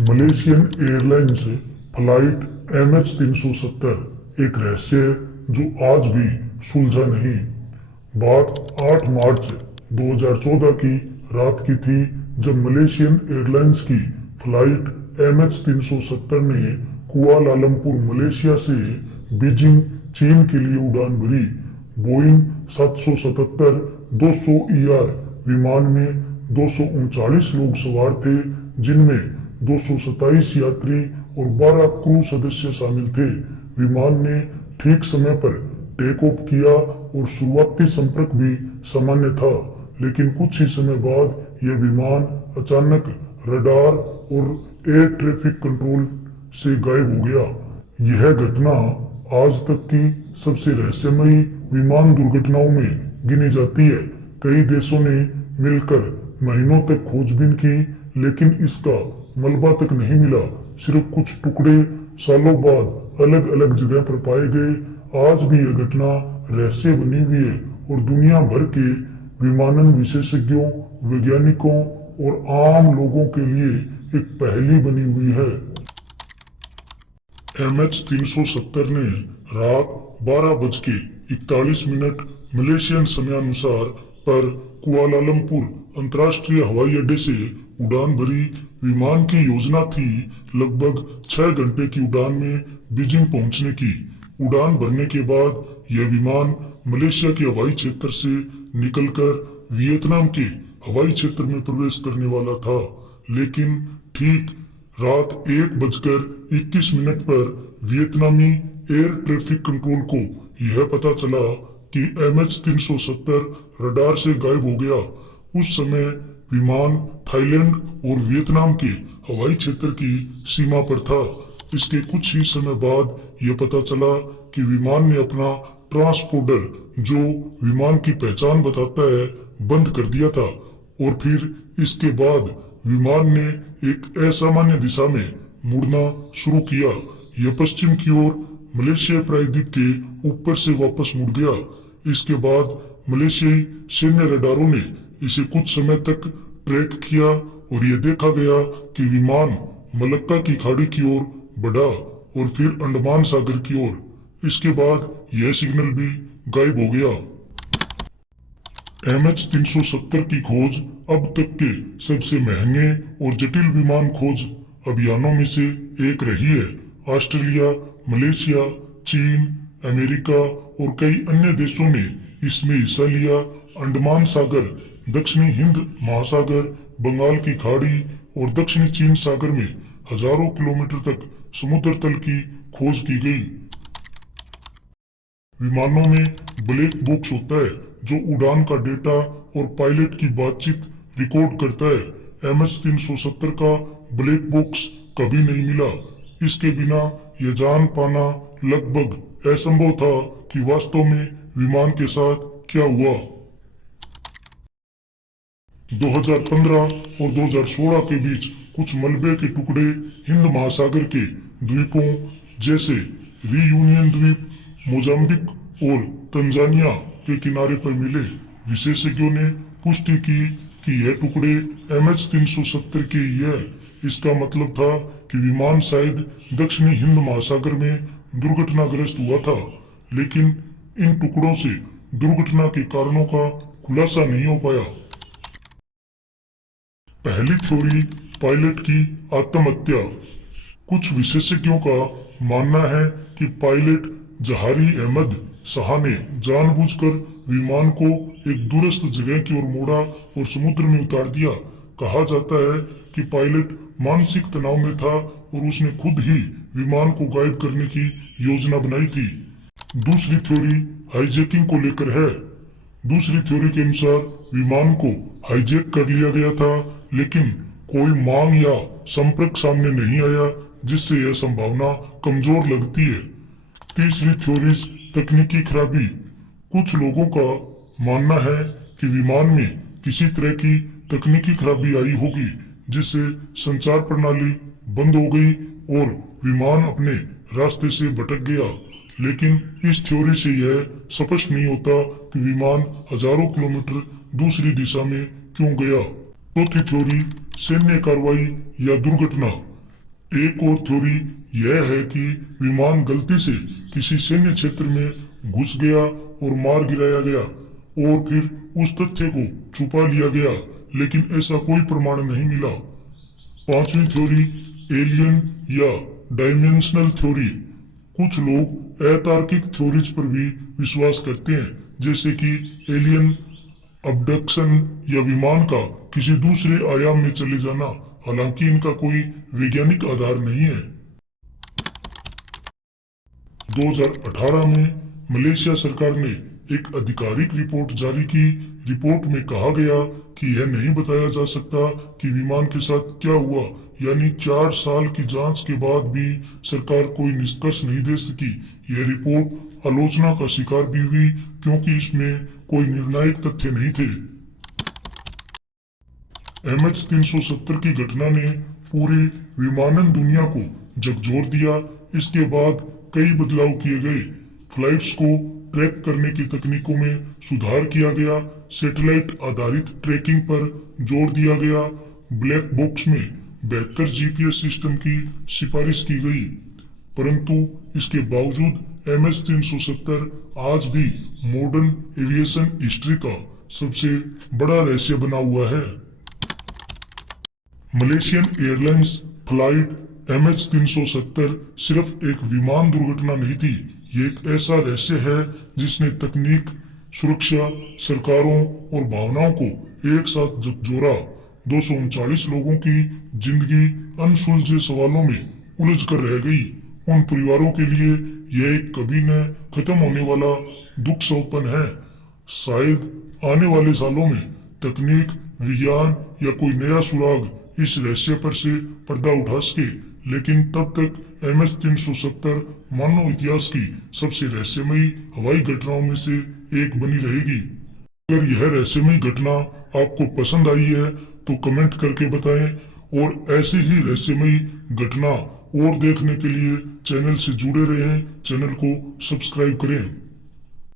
Malaysian airlines flight MH370 एक रहस्य है जो आज भी सुलझा नहीं। बात 8 मार्च 2014 की रात की थी जब मलेशियन एयरलाइंस की फ्लाइट MH370 ने कुआलालंपुर मलेशिया से बीजिंग चीन के लिए उड़ान भरी। बोइंग 777-200 विमान में 239 लोग सवार थे, जिनमें 227 यात्री और 12 क्रू सदस्य शामिल थे। विमान ने ठीक समय पर टेक ऑफ किया और शुरुआती संपर्क भी सामान्य था, लेकिन कुछ ही समय बाद यह विमान अचानक रडार और एयर ट्रैफिक कंट्रोल से गायब हो गया। यह घटना आज तक की सबसे रहस्यमयी विमान दुर्घटनाओं में गिनी जाती है। कई देशों ने मिलकर महीनों तक खोजबीन की, लेकिन इसका मलबा तक नहीं मिला। सिर्फ कुछ टुकड़े सालों बाद अलग अलग जगह पर पाए गए। आज भी यह घटना रहस्य बनी हुई है और दुनिया भर के विमानन विशेषज्ञों, वैज्ञानिकों और आम लोगों के लिए एक पहेली बनी हुई है। MH370 ने रात 12:41 मलेशियन समयानुसार पर कुआलालंपुर अंतर्राष्ट्रीय हवाई अड्डे से उड़ान भरी। विमान की योजना थी लगभग 6 घंटे की उड़ान में बीजिंग पहुंचने की। उड़ान भरने के बाद यह विमान मलेशिया के हवाई क्षेत्र से निकलकर वियतनाम के हवाई क्षेत्र में प्रवेश करने वाला था, लेकिन ठीक रात 1:21 पर वियतनामी एयर ट्रैफिक कंट्रोल को यह पता चला कि MH370 रडार से गायब हो गया। उस समय विमान थाईलैंड और वियतनाम के हवाई क्षेत्र की सीमा पर था। इसके कुछ ही समय बाद यह पता चला कि विमान ने अपना ट्रांसपोंडर, जो विमान की पहचान बताता है, बंद कर दिया था और फिर इसके बाद विमान ने एक असामान्य दिशा में मुड़ना शुरू किया। यह पश्चिम की ओर मलेशिया प्रायद्वीप के ऊपर से वापस मुड़ गया। इसके बाद मलेशियाई सैन्य रडारों ने इसे कुछ समय तक ट्रैक किया और यह देखा गया कि विमान मलक्का की खाड़ी की ओर बढ़ा और फिर अंडमान सागर की ओर। इसके बाद यह सिग्नल भी गायब हो गया। MH370 की खोज अब तक के सबसे महंगे और जटिल विमान खोज अभियानों में से एक रही है। ऑस्ट्रेलिया, मलेशिया, चीन, अमेरिका और कई अन्य देशों ने इसमें हिस्सा लिया। अंडमान सागर, दक्षिणी हिंद महासागर, बंगाल की खाड़ी और दक्षिणी चीन सागर में हजारों किलोमीटर तक समुद्र तल की खोज की गई। विमानों में ब्लैक बॉक्स होता है जो उड़ान का डेटा और पायलट की बातचीत रिकॉर्ड करता है। MH370 का ब्लैक बॉक्स कभी नहीं मिला। इसके बिना यह जान पाना लगभग असंभव था कि वास्तव में विमान के साथ क्या हुआ। 2015 और 2016 के बीच कुछ मलबे के टुकड़े हिंद महासागर के द्वीपों जैसे रियूनियन द्वीप, मोजाम्बिक और तंजानिया के किनारे पर मिले। विशेषज्ञों ने पुष्टि की कि यह टुकड़े MH370 के ही है। इसका मतलब था कि विमान शायद दक्षिणी हिंद महासागर में दुर्घटनाग्रस्त हुआ था, लेकिन इन टुकड़ों से दुर्घटना के कारणों का खुलासा नहीं हो पाया। पहली थ्योरी, पायलट की आत्महत्या। कुछ विशेषज्ञों का मानना है कि पायलट जहारी अहमद शाह ने जानबूझकर विमान को एक दूरस्थ जगह की ओर मोड़ा और समुद्र में उतार दिया। कहा जाता है कि पायलट मानसिक तनाव में था और उसने खुद ही विमान को गायब करने की योजना बनाई थी। दूसरी थ्योरी हाईजैकिंग को लेकर है। दूसरी थ्योरी के अनुसार विमान को हाईजैक कर लिया गया था, लेकिन कोई मांग या संपर्क सामने नहीं आया, जिससे यह संभावना कमजोर लगती है। तीसरी थ्योरी तकनीकी खराबी। कुछ लोगों का मानना है कि विमान में किसी तरह की तकनीकी खराबी आई होगी, जिससे संचार प्रणाली बंद हो गई और विमान अपने रास्ते से भटक गया। लेकिन इस थ्योरी से यह स्पष्ट नहीं होता कि विमान हजारों किलोमीटर दूसरी दिशा में क्यों गया। चौथी थ्योरी सैन्य कार्रवाई या दुर्घटना। एक और थ्योरी यह है कि विमान गलती से किसी सैन्य क्षेत्र में घुस गया और मार गिराया गया और फिर उस तथ्य को छुपा लिया गया, लेकिन ऐसा कोई प्रमाण नहीं मिला। पांचवी थ्योरी एलियन या डायमेंशनल थ्योरी। कुछ लोग अतार्किक थ्योरीज पर भी विश्वास करते हैं, जैसे कि एलियन अबडक्शन या विमान का किसी दूसरे आयाम में चले जाना, हालांकि इनका कोई वैज्ञानिक आधार नहीं है। 2018 में मलेशिया सरकार ने एक आधिकारिक रिपोर्ट जारी की। रिपोर्ट में कहा गया कि यह नहीं बताया जा सकता कि विमान के साथ क्या हुआ, यानी 4 साल की जांच के बाद भी सरकार कोई निष्कर्ष नहीं दे सकी। यह रिपोर्ट आलोचना का शिकार भी हुई क्योंकि इसमें कोई निर्णायक तथ्य नहीं थे। MH370 की घटना ने पूरी विमानन दुनिया को झकझोर दिया। इसके बाद कई बदलाव किए गए। फ्लाइट्स को ट्रैक करने की तकनीकों में सुधार किया गया, सैटेलाइट आधारित ट्रैकिंग पर जोर दिया गया, ब्लैक बॉक्स में बेहतर GPS सिस्टम की सिफारिश की गई। परंतु इसके बावजूद MH370 आज भी मॉडर्न एविएशन हिस्ट्री का सबसे बड़ा रहस्य बना हुआ है। मलेशियन एयरलाइंस फ्लाइट MH370 सिर्फ एक विमान दुर्घटना नहीं थी, ये एक ऐसा रहस्य है जिसने तकनीक, सुरक्षा, सरकारों और भावनाओं को एक साथ झकझोरा। 239 लोगों की जिंदगी अनसुलझे सवालों में उलझ कर रह गई। उन परिवारों के लिए यह एक कभी न खत्म होने वाला दुख सौपन है। शायद आने वाले सालों में तकनीक, विज्ञान या कोई नया सुराग इस रहस्य पर से पर्दा उठा सके, लेकिन तब तक MH370 मानव इतिहास की सबसे रहस्यमयी हवाई घटनाओं में से एक बनी रहेगी। अगर यह रहस्यमयी घटना आपको पसंद आई है तो कमेंट करके बताएं, और ऐसी ही रहस्यमयी घटना और देखने के लिए चैनल से जुड़े रहें। चैनल को सब्सक्राइब करें।